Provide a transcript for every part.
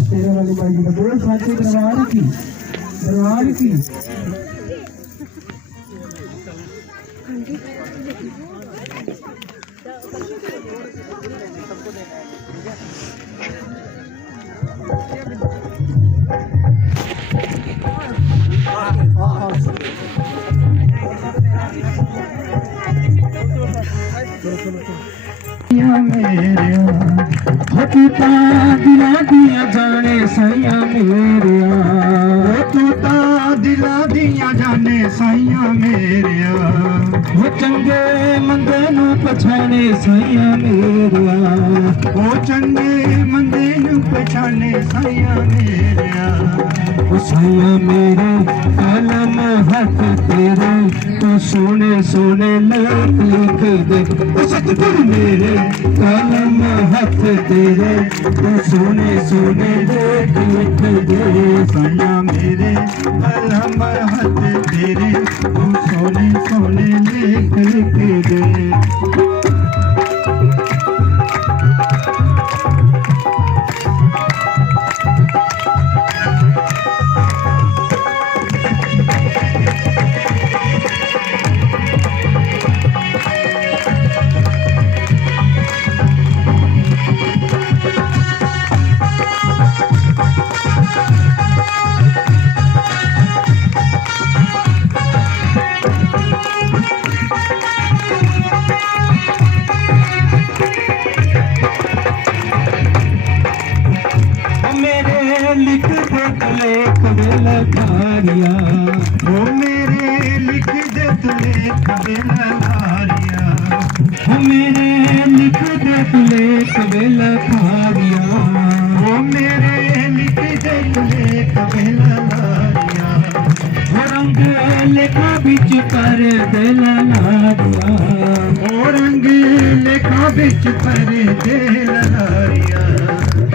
शेर वाली बाई जी का बोल साचे दरबार की तूता दिला दिया जाने सैया मेरिया तूता दिला दिया जाने सैया मेरिया वो चंगे मंदे नू पछाने सैया मेरिया वो चंगे मंदे नू पछाने सैया मेरिया वो सैया मेरे कलम हक तेरे तो सोने सोने लिख दे वो सतगुरु मेरे कलम हक तेरे तो सोने सोने लिख दे सैया मेरे कलम हक तेरे तो सोने सोने लिख दे लिख दे लेख बेलखारिया वो मेरे लिख दे लेख बेलखारिया वो मेरे लिख दे लेख बेलखारिया वो मेरे लिख दे लेख बेलखारिया वो रंग लेखा बिच कर बेलखारिया वो रंग लेखा बिच कर बेलखारिया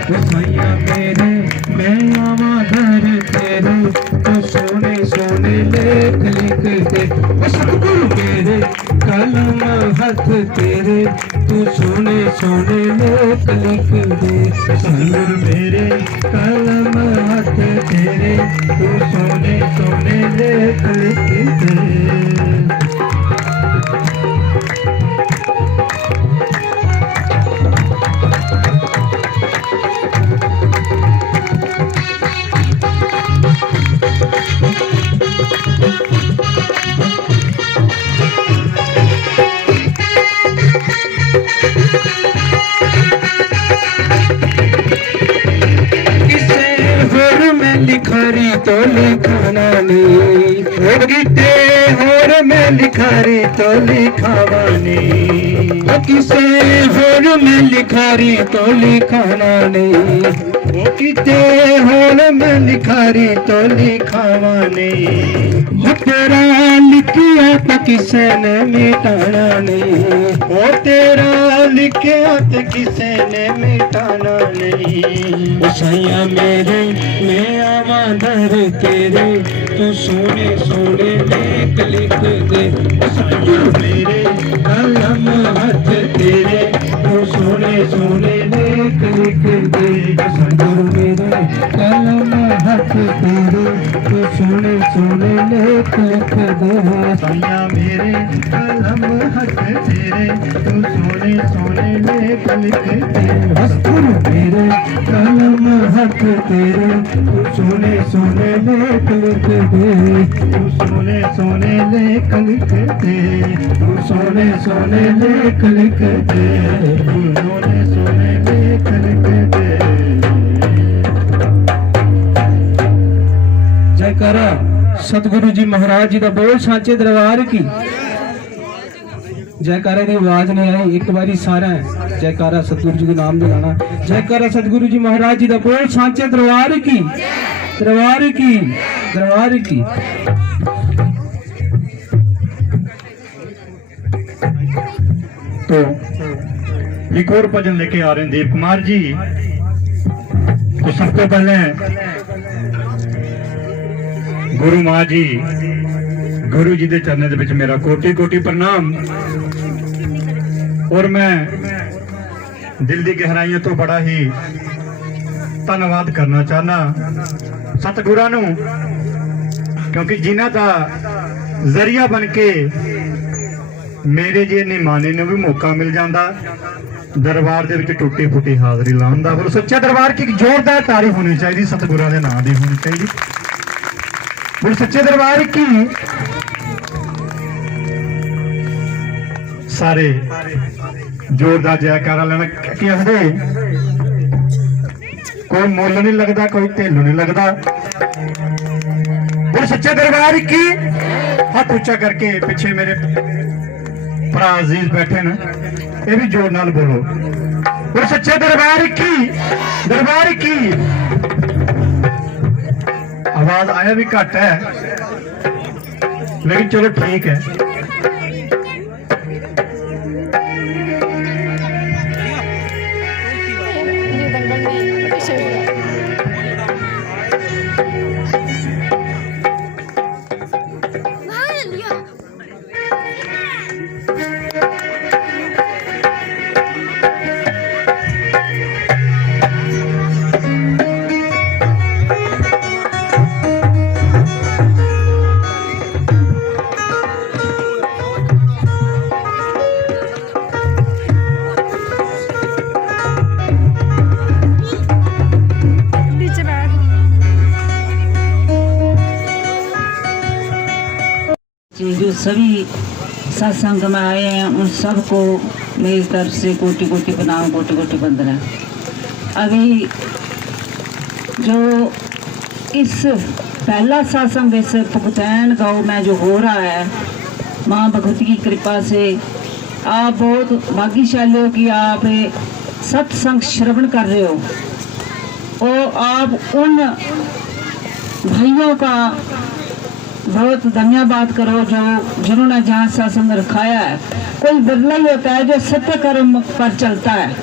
वो सैया मेरे मैं आवा घर तेरे तो सोने सोने लेख लिख दे वो सतगुरु मेरे कलम हथ तेरे तू सोने सोने लेख लिख दे सतगुरु मेरे कलम हथ तेरे तू सोने सोने लेख लिख दे लिखारी तो लिखाना नहीं और गिटे होर में लिखारी तो लिखावानी किसे होर में लिखारी तो लिखाना नहीं वो गिटे होर में लिखारी तो लिखावानी वो तेरा लिखिया तो किसे ने मिटाना नहीं वो तेरा लिखिया तो किसे ने मिटाना नहीं वो सैया मेरे मैं आवा दर तेरे तो सोने सोने लेख लिख दे सतगुरु मेरे कलम हथ तेरे तो सोने सोने लेख लिख दे सतगुरु मेरे कलम हथ तेरे तो सोने सोने लेख लिख दे सैया मेरे कलम हथ तेरे तो सोने सोने लेख लिख दे सतगुरु मेरे कलम हथ तेरे तो सोने सोने लेख लिख दे तू सोने सोने लेख लिख दे तू सोने सोने लेख लिख दे तू सोने सोने लेख लिख दे जयकारा सतगुरु जी महाराज जी का बोल साचे दरबार की जयकारे की आवाज नहीं आई एक बारी सारा जयकारा सतगुरु जी के नाम दे गाना जयकारा सतगुरु जी महाराज जी का बोल साचे दरबार की दरबार की दरबार की तो एक और भजन लेके आ रहे हैं देव कुमार जी। तो सबसे पहले गुरु मां जी गुरु जी के चरणों के मेरा कोटि कोटि प्रणाम। और मैं दिल की गहराइयों तो बड़ा ही धन्यवाद करना चाहना सतगुरां नूं, क्योंकि जिन्हां दा जरिया बन के मेरे जे निमाने नूं भी मौका मिल जाता दरबार दे विच टूटी फुटी हाजरी लाउण दा। बोलो सच्चा दरबार की एक जोरदार तारीफ होनी चाहिए, सतगुरां दे नाम दी होनी चाहिए। बोलो सच्चे दरबार की सारे जोरदार जयकारा लेना कि आखदे कोई मुल नहीं लगता, कोई ढिल्लू नहीं लगता। बोलो सच्चे दरबार की हाथ ऊंचा करके पीछे मेरे भरा अजीज बैठे ना, ये भी जोर नाल बोलो। बोलो सच्चे दरबार की, दरबार की। आवाज आया भी घट है, लेकिन चलो ठीक है। जो सभी सत्संग में आए हैं उन सबको मेरी तरफ से कोटि कोटि प्रणाम, कोटि कोटि वंदना। अभी जो इस पहला सत्संग इस पुगतैन गाँव में जो हो रहा है, माँ भगवती की कृपा से आप बहुत भाग्यशाली हो कि आप सत्संग श्रवण कर रहे हो और आप उन भाइयों का बहुत धन्यवाद करो जो जिन्होंने जहाँ सत्संग रखाया है। कोई बिरला ही होता है जो सत्य कर्म पर चलता है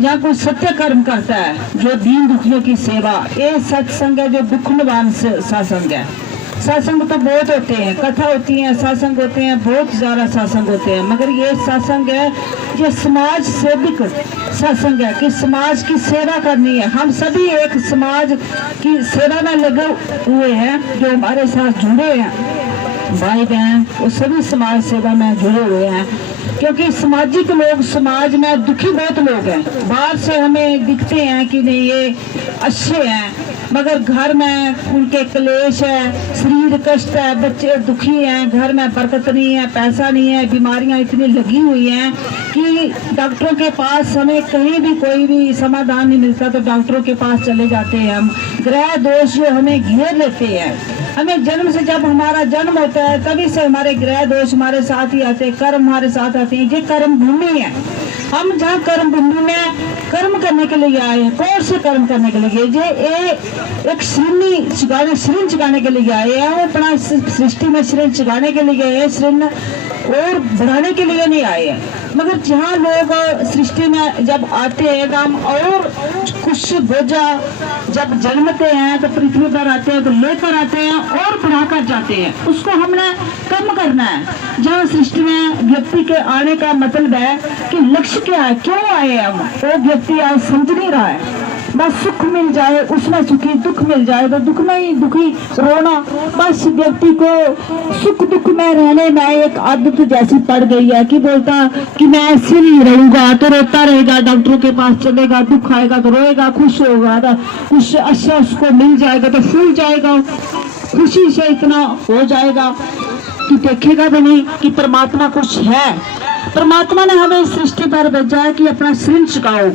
या कोई सत्य कर्म करता है जो दीन दुखियों की सेवा। ये सत्संग है जो दुख निवारण सत्संग है। सत्संग तो बहुत होते हैं, कथा होती है, सत्संग होते हैं, बहुत ज्यादा सत्संग होते हैं, मगर ये सत्संग है जो समाज सेविक सत्संग है कि समाज की सेवा करनी है। हम सभी एक समाज की सेवा में लगे हुए हैं, जो हमारे साथ जुड़े हैं भाई बहन वो सभी समाज सेवा में जुड़े हुए हैं, क्योंकि सामाजिक लोग समाज में दुखी बहुत लोग हैं। बाहर से हमें दिखते हैं कि नहीं ये अच्छे हैं, मगर घर में उनके क्लेश है, शरीर कष्ट है, बच्चे दुखी हैं, घर में बरकत नहीं है, पैसा नहीं है, बीमारियां इतनी लगी हुई हैं कि डॉक्टरों के पास हमें कहीं भी कोई भी समाधान नहीं मिलता तो डॉक्टरों के पास चले जाते हैं हम। ग्रह दोष जो हमें घेर लेते हैं, हमें जन्म से जब हमारा जन्म होता है तभी से हमारे ग्रह दोष हमारे साथ ही आते हैं, कर्म हमारे साथ आते हैं। ये कर्म भूमि है, हम जहाँ कर्म भूमि में कर्म करने के लिए आए हैं। कौन से कर्म करने के लिए? ये एक श्रृंग चुकाने के लिए आए हैं, अपना सृष्टि में श्रृंग चुकाने के लिए गए हैं, श्रृंग और बढ़ाने के लिए नहीं आए हैं। मगर जहाँ लोग सृष्टि में जब आते हैं हम और कुछ बोझा जब जन्मते हैं तो पृथ्वी पर आते हैं तो लेकर आते हैं और बढ़ाकर जाते हैं, उसको हमने कम करना है। जहाँ सृष्टि में व्यक्ति के आने का मतलब है कि लक्ष्य क्या है, क्यों आए हम, वो व्यक्ति आज समझ नहीं रहा है। बस सुख मिल जाए उसमें सुखी, दुख मिल जाए तो दुख में ही दुखी रोना। बस व्यक्ति को सुख दुख में रहने में एक आदत जैसी पड़ गई है कि बोलता कि मैं ऐसे नहीं रहूंगा तो रोता रहेगा, डॉक्टरों के पास चलेगा, दुख आएगा तो रोएगा, खुश होगा तो कुछ अच्छा उसको मिल जाएगा तो फूल जाएगा, खुशी से इतना हो जाएगा कि देखेगा भी नहीं कि परमात्मा कुछ है। परमात्मा ने हमें सृष्टि पर भेजा है कि अपना ऋण चुकाओ।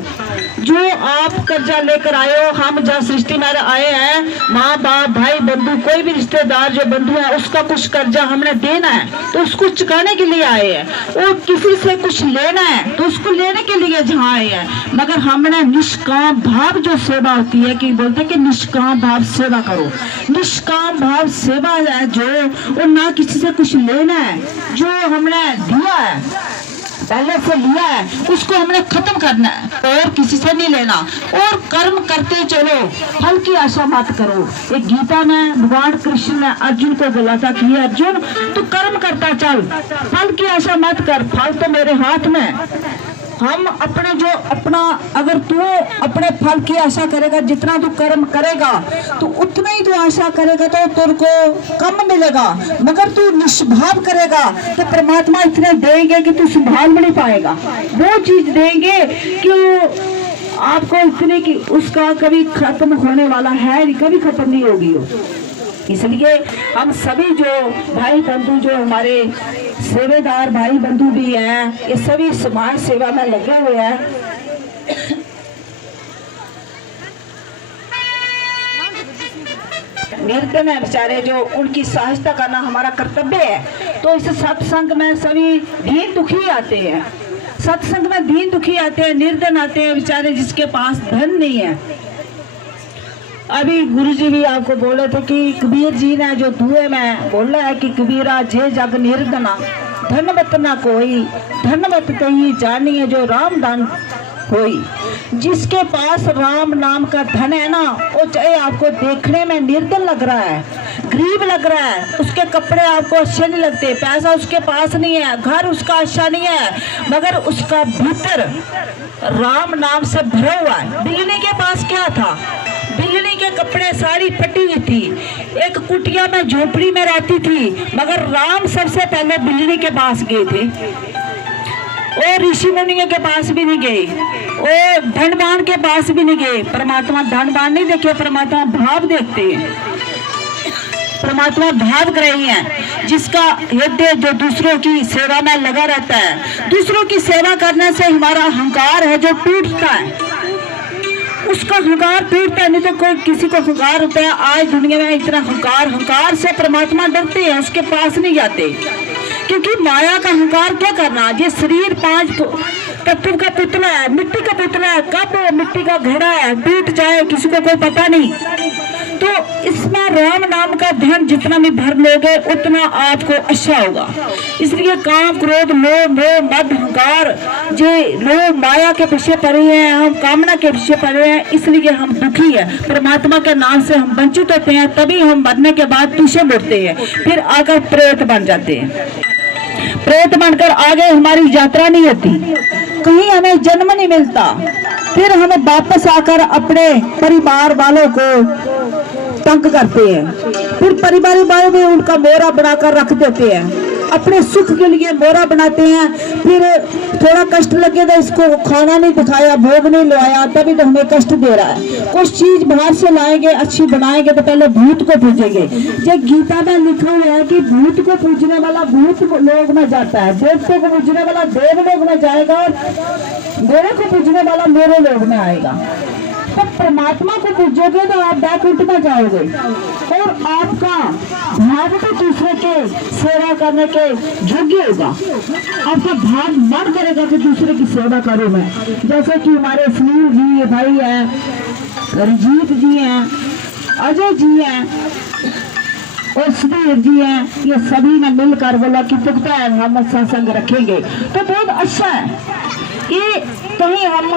जो आप कर्जा लेकर आए हो, हम जहाँ सृष्टि में आए हैं, माँ बाप भाई बंधु कोई भी रिश्तेदार जो बंधु है उसका कुछ कर्जा हमने देना है तो उसको चुकाने के लिए आए हैं। और किसी से कुछ लेना है तो उसको लेने के लिए जहाँ आए हैं। मगर हमने निष्काम भाव जो सेवा होती है कि बोलते हैं कि निष्काम भाव सेवा करो। निष्काम भाव सेवा है जो, और ना किसी से कुछ लेना है, जो हमने दिया है पहले से लिया है उसको हमने खत्म करना है और किसी से नहीं लेना। और कर्म करते चलो, फल की आशा मत करो। एक गीता में भगवान कृष्ण ने अर्जुन को बोला था कि अर्जुन तू कर्म करता चल, फल की आशा मत कर, फल तो मेरे हाथ में। हम अपने जो अपना, अगर तू अपने फल की आशा करेगा, जितना तू कर्म करेगा तो उतना ही तू आशा करेगा तो तेरे को कम मिलेगा। मगर तू निष्भाव करेगा तो परमात्मा इतने देंगे कि तू संभाल नहीं पाएगा। वो चीज देंगे कि आपको इतने की उसका कभी खत्म होने वाला है नहीं, कभी खत्म नहीं होगी वो। इसलिए हम सभी जो भाई बंधु, जो हमारे सेवेदार भाई बंधु भी हैं, ये सभी समाज सेवा में लगे हुए हैं। निर्धन है बेचारे, जो उनकी सहायता करना हमारा कर्तव्य है। तो इस सत्संग में सभी दीन दुखी आते हैं, सत्संग में दीन दुखी आते हैं, निर्धन आते हैं बेचारे, जिसके पास धन नहीं है। अभी गुरुजी भी आपको बोले थे कि कबीर जी ने जो दुए में बोला है कि कबीरा जे जग निर्धना धनवत ना कोई, धनवत कही जानिए जो राम दान होई। जिसके पास राम नाम का धन है ना, वो चाहे आपको देखने में निर्धन लग रहा है, गरीब लग रहा है, उसके कपड़े आपको अच्छे नहीं लगते, पैसा उसके पास नहीं है, घर उसका अच्छा नहीं है, मगर उसका भीतर राम नाम से भरा हुआ है। बिल्ली के पास क्या था? बिल्ली के कपड़े साड़ी फटी हुई थी, एक कुटिया में झोपड़ी में रहती थी, मगर राम सबसे पहले बिल्ली के पास गए थे। और ऋषि मुनियों के पास भी नहीं गए, और धनवान के पास भी नहीं गए। परमात्मा धनवान नहीं देखे, परमात्मा भाव देखते हैं, परमात्मा भाव ग्रही है। जिसका हृदय जो दूसरों की सेवा में लगा रहता है, दूसरों की सेवा करने से हमारा अहंकार है जो टूटता है, उसका अहंकार टूटता है। नहीं तो कोई किसी को अहंकार होता है, आज दुनिया में इतना अहंकार से परमात्मा डरते हैं, उसके पास नहीं जाते। क्योंकि माया का अहंकार क्या करना, ये शरीर 5 तत्व का पुतला है, मिट्टी का पुतला है, कब मिट्टी का घड़ा है, टूट जाए किसी को कोई पता नहीं। तो इसमें राम नाम का ध्यान जितना भी भर लोगे उतना आपको अच्छा होगा। इसलिए काम, क्रोध, लोभ, मोह, मद, अहंकार, जो लोग माया के पीछे पड़े हैं, हम कामना के पीछे पड़े हैं, इसलिए हम दुखी है। परमात्मा के नाम से हम वंचित होते हैं, तभी हम मरने के बाद पीछे मुड़ते हैं, फिर आकर प्रेत बन जाते हैं। प्रेत बनकर आगे हमारी यात्रा नहीं होती, कहीं हमें जन्म नहीं मिलता, फिर हमें वापस आकर अपने परिवार वालों को तंग करते हैं, फिर परिवार वालों में उनका मोहरा बनाकर रख देते हैं, अपने सुख के लिए मोहरा बनाते हैं। फिर थोड़ा कष्ट लगे तो इसको खाना नहीं दिखाया, भोग नहीं लगाया, तभी तो हमें कष्ट दे रहा है। कुछ चीज बाहर से लाएंगे, अच्छी बनाएंगे तो पहले भूत को पूजेंगे। जो गीता में लिखा हुआ है कि भूत को पूजने वाला भूत लोग में जाता है, देवते को पूजने वाला देव लोग में जाएगा, और मेरे को पूजने वाला मेरे लोग में आएगा। तो परमात्मा को पूजोगे तो आप बैकुंठ में जाओगे, और आपका भाव तो दूसरे के सेवा करने के योग्य होगा। आपका भाव मन करेगा कि दूसरे की सेवा करूं मैं। जैसे कि हमारे सुनील जी भाई हैं, रंजीत जी हैं, अजय जी हैं और सुधीर जी हैं, ये सभी ने मिलकर बोला कि पुख्ता है हम सत्संग रखेंगे, तो बहुत अच्छा है। ये कहीं हम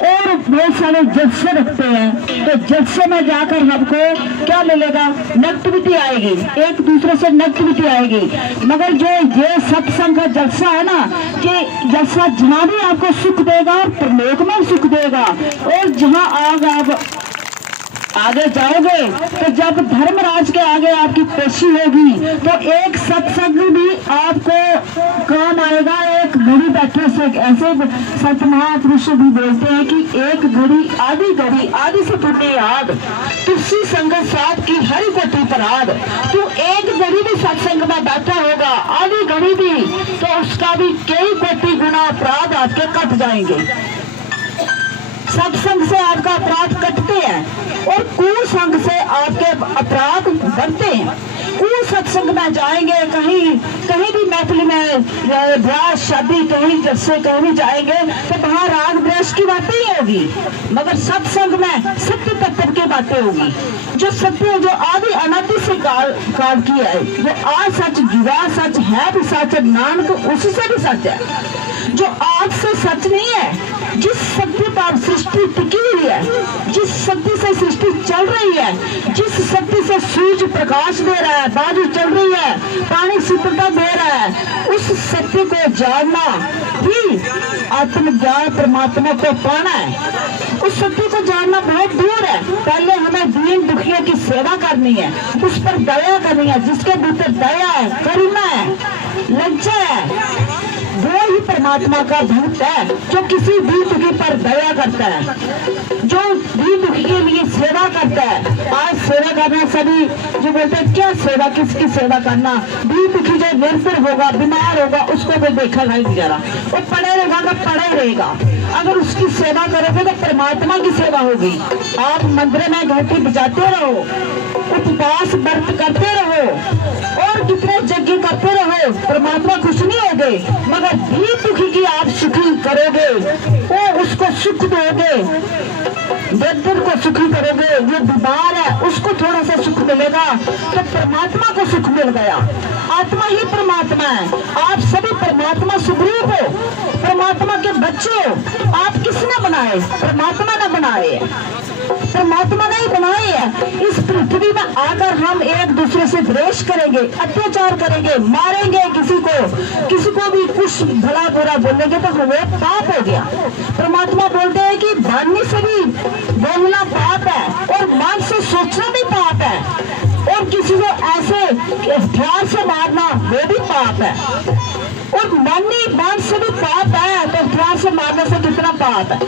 और बहुत सारे जलसे रखते हैं, तो जलसे में जाकर हमको क्या मिलेगा? नेगेटिविटी आएगी, एक दूसरे से नेगेटिविटी आएगी। मगर जो ये सत्संग का जलसा है ना, कि जलसा जहाँ भी आपको सुख देगा, प्रलोक में सुख देगा, और जहाँ आप आगे जाओगे तो जब धर्मराज के आगे आपकी पेशी होगी तो एक सत्संग भी आपको काम आएगा। एक घड़ी बैठे से ऐसे संत महापुरुष भी बोलते हैं कि एक घड़ी आदि से पुण्य याद, तुलसी संगत साथ की हरि कोटि पराद। तू एक घड़ी भी सत्संग में बैठा होगा, आधी घड़ी भी, तो उसका भी कई कोटि गुना अपराध आपके कट जाएंगे। सत्संग से आपका अपराध कटते हैं और कुसंग से आपके अपराध बढ़ते हैं। कुल सत्संग में जाएंगे, कहीं भी महफिल में, ब्याह शादी, कहीं जैसे कहीं भी जाएंगे तो वहाँ राग द्वेष की बातें ही होगी, मगर सत्संग में सत्य तत्व की बातें होगी। जो सत्य, जो आदि अनादि से काल की है, जो आज सच, जुआ सच है भी सच, नानक उससे भी सच है। जो आज से सच नहीं है, जिस सत्य पर सृष्टि टिकी हुई है, जिस सत्य से सृष्टि चल रही है, जिस शक्ति से सूर्य प्रकाश दे रहा है, बाजू चल रही है, पानी शीतलता दे रहा है, उस शक्ति को जानना ही आत्मज्ञान परमात्मा को पाना है। उस शक्ति को जानना बहुत दूर है। पहले हमें दीन दुखियों की सेवा करनी है, उस पर दया करनी है। जिसके भीतर दया है, करुणा है, लज्जा है, वो ही परमात्मा का भक्त है, जो किसी भी दुखी पर दया करता है, जो भी दुखी के लिए सेवा करता है। आज सेवा करना सभी जो बोलते हैं क्या सेवा, किसकी सेवा करना, भी दुखी जो निर्भर होगा, बीमार होगा, उसको कोई देखा नहीं जा रहा, वो पड़े रहेगा तो पड़ा ही रहेगा। अगर उसकी सेवा करोगे तो परमात्मा की सेवा होगी। आप मंदिर में घंटी बजाते रहो, उपवास व्रत करते रहो और कितने यज्ञ करते रहो, परमात्मा खुश नहीं होगे। मगर भी दुखी की आप सुखी करोगे, वो उसको सुख दोगे, दरिद्र को सुखी करोगे, ये बीमार है उसको थोड़ा सा सुख मिलेगा, तो परमात्मा को सुख मिल गया। आत्मा ही परमात्मा है। आप सभी परमात्मा स्वरूप हो, परमात्मा के बच्चे हो। आप किसने बनाए? परमात्मा ने बनाए, परमात्मा ने ही बनाए है। इस पृथ्वी में आकर हम एक दूसरे से द्वेष करेंगे, अत्याचार करेंगे, मारेंगे किसी को भी कुछ भला बुरा बोलेंगे तो हमें पाप हो गया। परमात्मा बोलते हैं कि वाणी से भी बोलना पाप है और मन से सोचना भी पाप है, और किसी को ऐसे हथियार से मारना वो भी पाप है, और मन से भी पाप है, तो हथियार से मारने से कितना पाप है।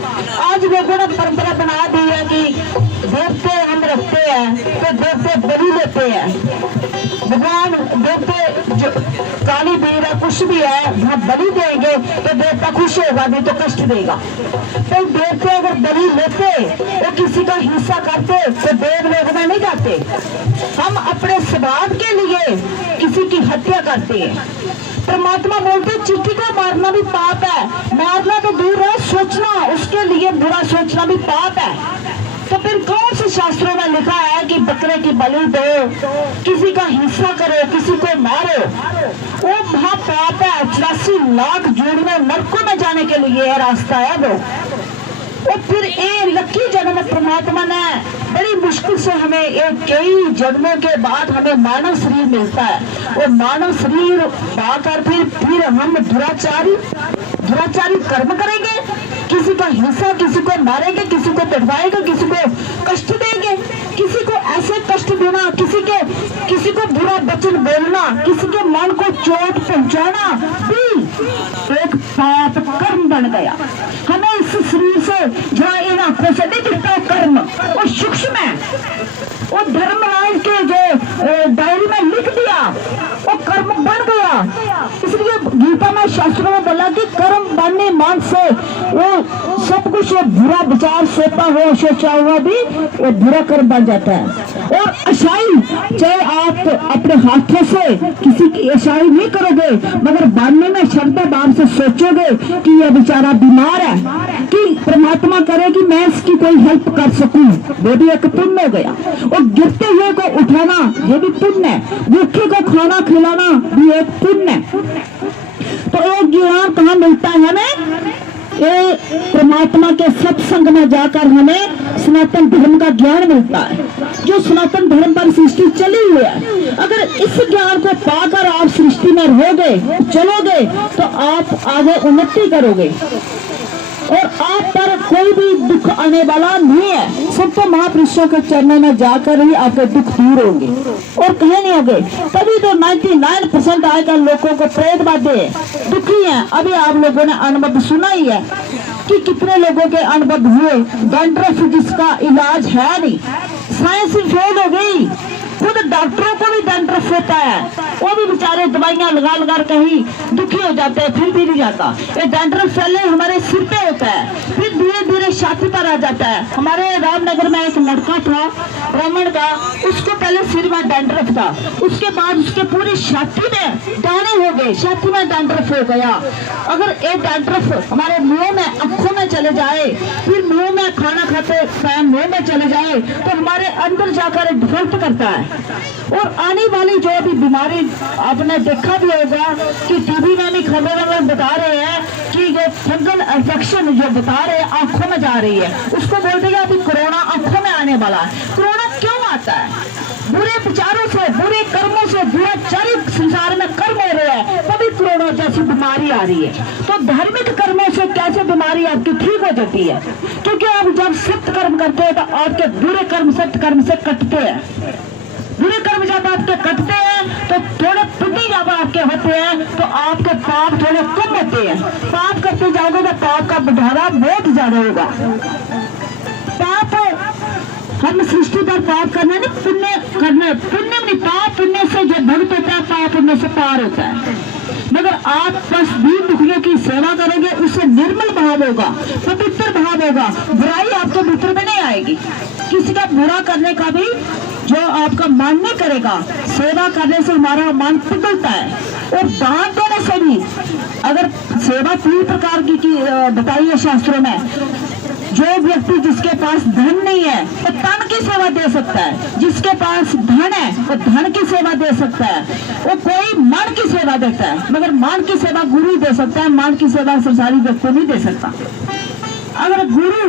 आज लोगों ने परंपरा बना दी है कि देवते हम रखते हैं तो देवते बलि लेते हैं, भगवान देवते जो काली बीर है कुछ भी है वहाँ बलि देंगे तो देवता खुश होगा, नहीं तो कष्ट देगा। तो देवते अगर बलि लेते वो किसी का हिस्सा करते तो देव लोग में नहीं जाते। हम अपने स्वभाव के लिए किसी की हत्या करते हैं। परमात्मा बोलते चींटी को मारना भी पाप है, मारना तो दूर है, सोचना उसके लिए बुरा सोचना भी पाप है। तो फिर कौन से शास्त्रों में लिखा है कि बकरे की बलि दो, किसी का हिस्सा करो, किसी को मारो? वो महापाप है। 84 लाख जून में नरकों में जाने के लिए यह रास्ता है वो। और फिर एक लकी जन्म परमात्मा ने बड़ी मुश्किल से हमें एक कई जन्मों के बाद हमें मानव शरीर मिलता है, और मानव शरीर पाकर फिर हम दुराचारी कर्म करेंगे, किसी का हिस्सा, किसी को मारेंगे, किसी को पिटवाएंगे, किसी को कष्ट देंगे, किसी को ऐसे कष्ट देना, किसी को बुरा वचन बोलना, किसी के मन को चोट पहुंचाना भी एक पाप कर्म बन गया। हमें इस शरीर से जहाँ इन आंखों से नहीं दिखता कर्म, वो सूक्ष्म है, वो धर्मराज के जो डायरी में लिख दिया वो कर्म बन गया। इसलिए गीता में शास्त्रों में बोला कि कर्म बनने मन से वो सब कुछ बुरा विचार सोता हो, सोचा हुआ भी वो बुरा कर्म बन जाता है। और अशाई चाहे आप अपने हाथों से किसी की अशाई नहीं करोगे, मगर बनने में श्रद्धा भाव से सोचोगे कि यह बेचारा बीमार है, कि परमात्मा करे कि मैं इसकी कोई हेल्प कर सकूं, वो भी एक पुण्य हो गया। और गिरते हुए को उठाना ये भी पुण्य है, भूखे को खाना खिलाना भी एक पुण्य है। तो एक ज्ञान कहाँ मिलता है हमें? ये परमात्मा के सत्संग में जाकर हमें सनातन धर्म का ज्ञान मिलता है, जो सनातन धर्म पर सृष्टि चली हुई है। अगर इस ज्ञान को पाकर आप सृष्टि में रहोगे, चलोगे, तो आप आगे उन्नति करोगे और आप पर कोई भी दुख आने वाला नहीं है। सब तो महापुरुषों के चरणों में जाकर ही आपके दुख दूर होंगे और कहीं नहीं होंगे। तभी तो 99% आजकल लोगों को प्रेत बाधे दुखी हैं। अभी आप लोगों ने अनुभव सुना ही है कि कितने लोगों के अनुभव हुए, डैंड्रफ जिसका इलाज है नहीं, साइंस फेल हो गई, खुद डॉक्टरों को भी डैंड्रफ होता है, वो भी बेचारे दवाइयां लगा लगा कहीं दुखी हो जाते हैं, फिर भी नहीं जाता। ये डैंड्रफ पहले हमारे सिर पे होता है, फिर धीरे धीरे छाती पर आ जाता है। हमारे रामनगर में एक लड़का था ब्राह्मण का, उसको पहले सिर में डैंड्रफ था, उसके बाद उसके पूरी छाती में दाने हो गए, छाती में डैंड्रफ हो गया। अगर ये डैंड्रफ हमारे मुंह में, आंखों में चले जाए, फिर मुंह में खाना खाते टाइम मुंह में चले जाए, तो हमारे अंदर जाकर डिफेक्ट करता है। और आने वाली जो अभी बीमारी आपने देखा भी होगा कि टीवी में भी खबरों में बता रहे हैं कि ये फंगल इन्फेक्शन जो बता रहे हैं आंखों में जा रही है, उसको बोलते हैं अभी कोरोना आंखों में आने वाला है। कोरोना क्यों आता है? बुरे विचारों से, बुरे कर्मों से, दुराचारिक संसार में कर्म हो रहे हैं, तभी कोरोना जैसी बीमारी आ रही है। तो धार्मिक कर्मों से कैसे बीमारी आपकी ठीक हो जाती है? क्योंकि आप जब सत्य कर्म करते हैं तो आपके बुरे कर्म सत्य कर्म से कटते हैं। बुरे कर्म जब आपके कटते हैं तो थोड़े पुण्य जब आपके होते हैं तो आपके पाप थोड़े कम होते हैं। पाप करते जाओगे तो पाप का बढ़ावा बहुत ज्यादा होगा। पाप हम सृष्टि पर पाप करना नहीं, पुण्य करना। पुण्य नहीं, पाप पुण्य से जो भक्त होता है, पाप पुण्य से पार होता है। मगर आप बस दीन दुखियों की सेवा करोगे, उससे निर्मल भाव होगा, पवित्र भाव होगा, बुराई आपके भीतर में नहीं आएगी। किसी का बुरा करने का भी जो आपका मान नहीं करेगा। सेवा करने से हमारा मान पिघलता है, और दान देने से भी। अगर सेवा 3 प्रकार की बताई है शास्त्रों में। जो व्यक्ति जिसके पास धन नहीं है वो तन की सेवा दे सकता है, जिसके पास धन है वो धन की सेवा दे सकता है, वो कोई मन की सेवा देता है, मगर मन की सेवा गुरु दे सकता है, मन की सेवा संसारी व्यक्ति नहीं दे सकता। अगर गुरु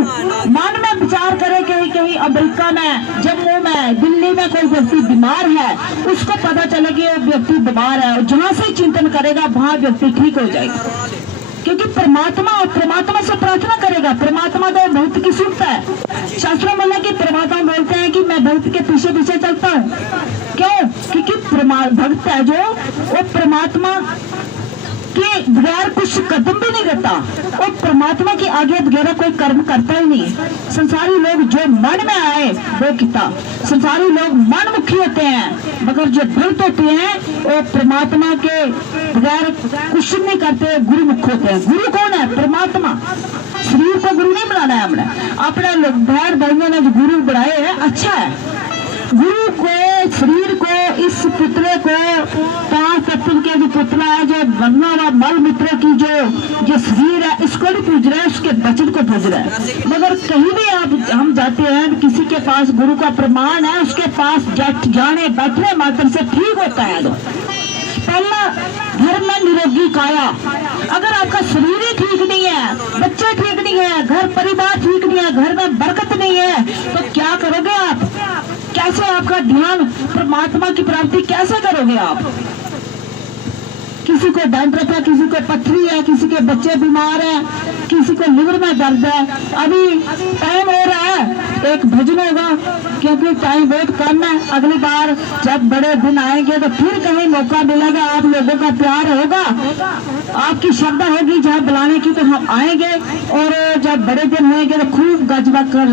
मन में विचार करे कहीं कहीं अमेरिका में, जम्मू में, दिल्ली में कोई व्यक्ति बीमार है, उसको पता चले कि वो व्यक्ति बीमार है, और जहाँ से चिंतन करेगा वहाँ व्यक्ति ठीक हो जाएगा। क्योंकि परमात्मा और परमात्मा से प्रार्थना करेगा। परमात्मा तो भक्त की सुनता है। शास्त्रों में कि परमात्मा बोलते हैं कि मैं भक्त के पीछे पीछे चलता हूँ। क्यों? क्योंकि भक्त है जो वो परमात्मा के बगैर कुछ कदम भी नहीं रहता, और परमात्मा के आगे बगैर कोई कर्म करता ही नहीं। संसारी लोग जो मन में आए वो किता। संसारी लोग मनमुखी होते हैं, मगर जो भक्त होते हैं वो परमात्मा के बगैर कुछ नहीं करते, गुरुमुख होते हैं। गुरु कौन है? परमात्मा। शरीर को गुरु नहीं बनाना है हमने, अपने लोग भाई भाइयों ने जो गुरु बनाए हैं अच्छा है। गुरु को, शरीर को, इस पुतले को, 5 तत्व के जो पुतला है, जो बनना हुआ मल मित्र की जो शरीर है, इसको नहीं पूज रहे हैं, उसके वचन को पूज रहे हैं। मगर कहीं भी हम जाते हैं, किसी के पास गुरु का प्रमाण है, उसके पास जाने बैठने मात्र से ठीक होता है। पहला घर में निरोगी काया। अगर आपका शरीर ही ठीक नहीं है, बच्चे ठीक नहीं है, घर परिवार ठीक नहीं है, घर में बरकत नहीं है, तो क्या करोगे आप? कैसे आपका ध्यान परमात्मा की प्राप्ति कैसे करोगे आप? किसी को डैंड्रफ है, किसी को पथरी है, किसी के बच्चे बीमार हैं, किसी को लिवर में दर्द है। अभी टाइम हो रहा है, एक भजन होगा, क्योंकि टाइम बहुत कम है। अगली बार जब बड़े दिन आएंगे तो फिर कहीं मौका मिलेगा, आप लोगों का प्यार होगा, आपकी श्रद्धा होगी जहाँ बुलाने की, तो हम आएंगे। और जब बड़े दिन होंगे तो खूब गजबा कर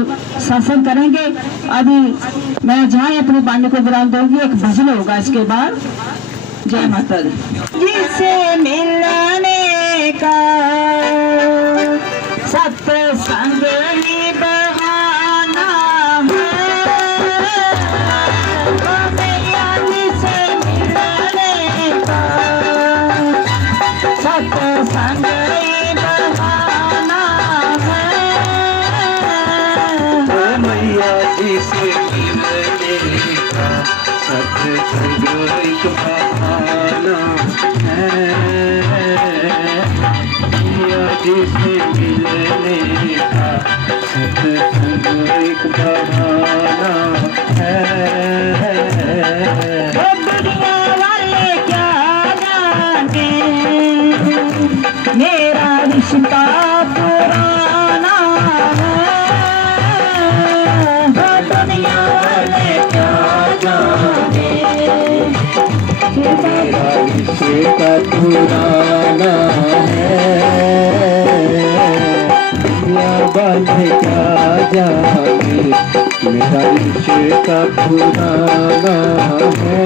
शासन करेंगे। अभी मैं जहाँ अपनी वाणी को विराम दूंगी, एक भजन होगा इसके बाद। जय माता दी। जिसे मिलने का सत्संग ही बहाना है, जिसे मिलने का सत्संग ही बहाना है। मैया जी से मिलने का सत्संग एक बहाना है। मैया जी से मिलने का सत्संग एक बहाना है। दुनिया वाले क्या जाने मेरा रिश्ता पुराना है। दुनिया वाले क्या जाने मेरा रिश्ता पुराना है। दुनिया वाले क्या जाने मेरा रिश्ता पुराना है।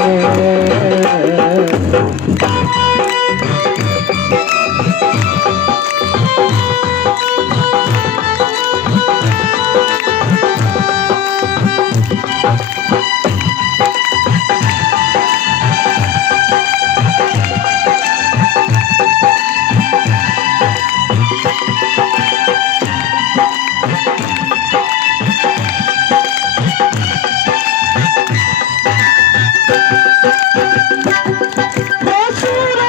सूरज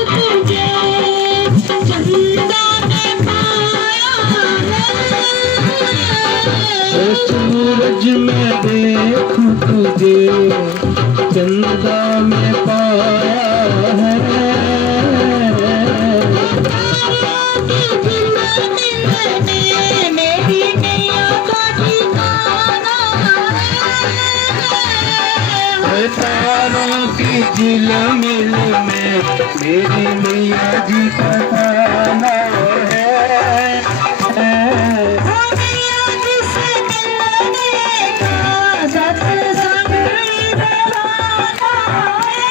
तुझे चंदा में पाया है। सूरज में देखूं तुझे चंदा में पाया है। मेरी नैया का ठिकाना है। तारों की झिलमिल में मेरी मैया जी का गाना है। मैया जिसे मिलने का सत्संग दीवाना है।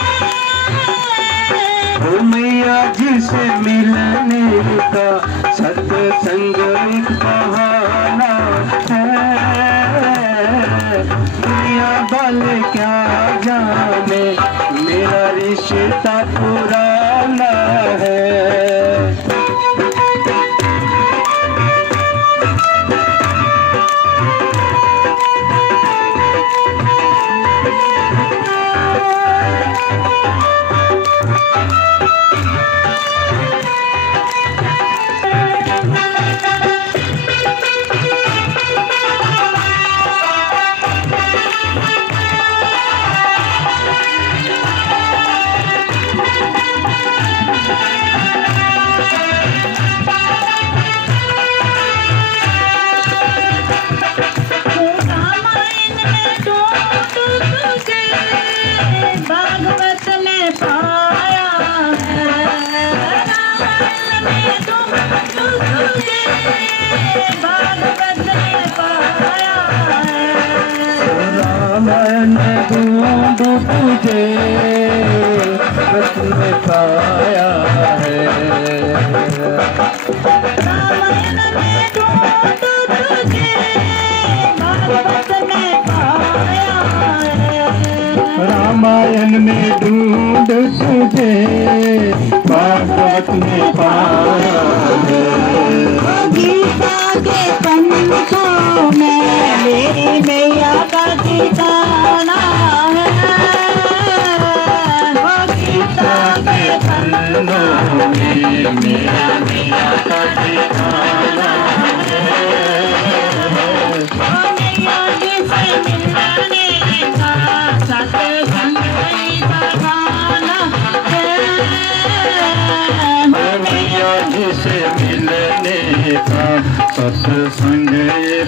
ओ मैया जी से मिलने का सत्संग एक बहाना है। दुनिया वाले क्या जाने मेरा रिश्ता पुराना है। रामायण में ढूंढ तुझे भागवत में पाया है। रामायण में ढूंढ तुझे भागवत में पाया है। रामायण ढूंढ तुझे रस में पाया है। रामायण में ढूंढ तुझे भागवत में पाया है। रामायण में ढूंढ तुझे भागवत में पाया है। गीता के पंथों में मेरी मैया का ठिकाना है। गीता के पन्नों में मेरा मैया का ठिकाना है। मैया जिसे मिलने का सत्संग बहाना है। मैया जी से मिलने का सत्संग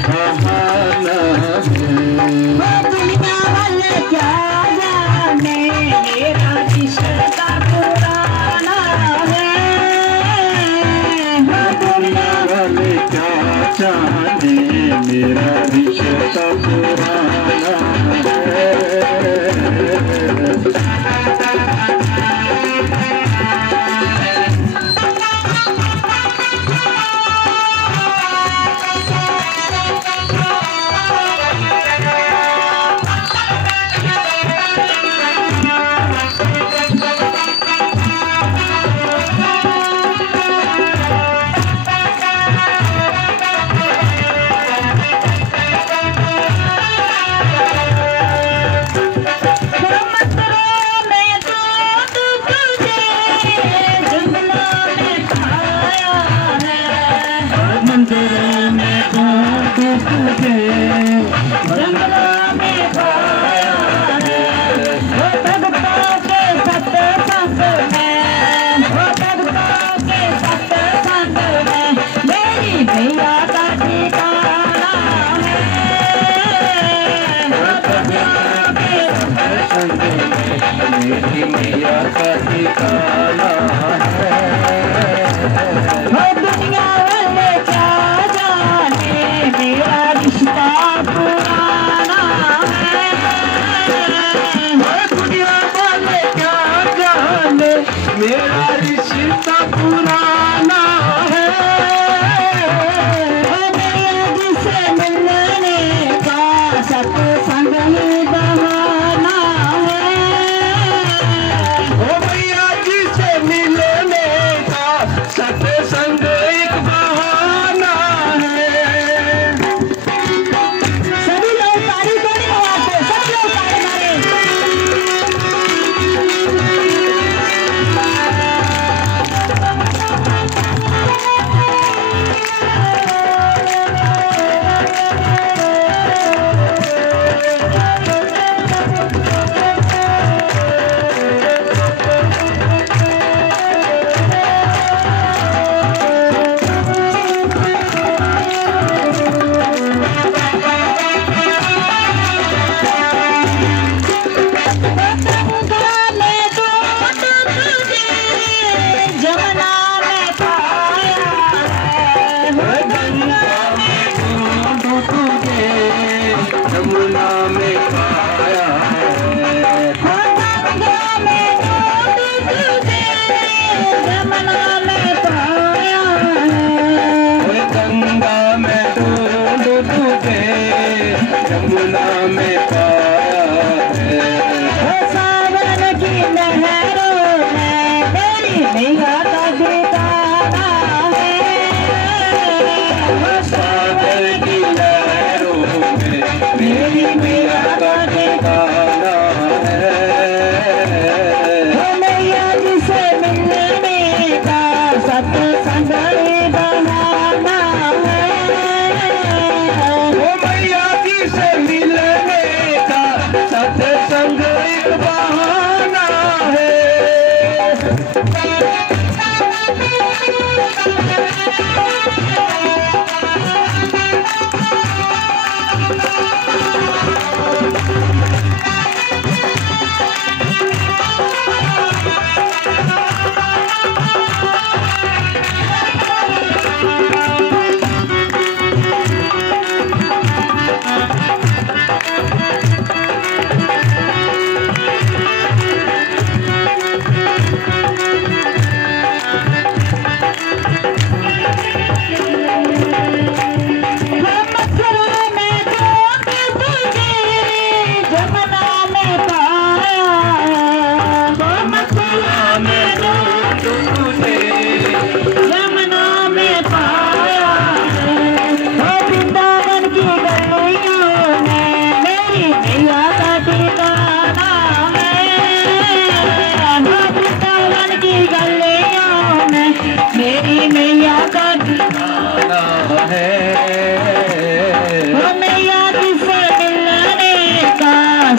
बहाना है। दुनिया वाले क्या जाने मेरा रिश्ता पुराना है। दुनिया वाले क्या जाने मेरा रिश्ता पुराना है। मेरी मैया का ठिकाना है। दुनिया वाले क्या जाने मेरा रिश्ता पुराना है। दुनिया वाले क्या जाने मेरा रिश्ता पुराना है। मैया जिसे मिलने का सत्संग ही बहाना है। ओ मैया जी से मिलने का सत्संग एक बहाना है। सभी लोग ताली करें आवाज से, सभी लोग ताली मारें।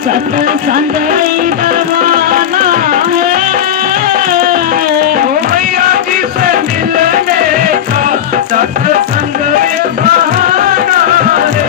सत्संग ही बहाना है, ओ मैया जी से मिलने का सत्संग बहाना है।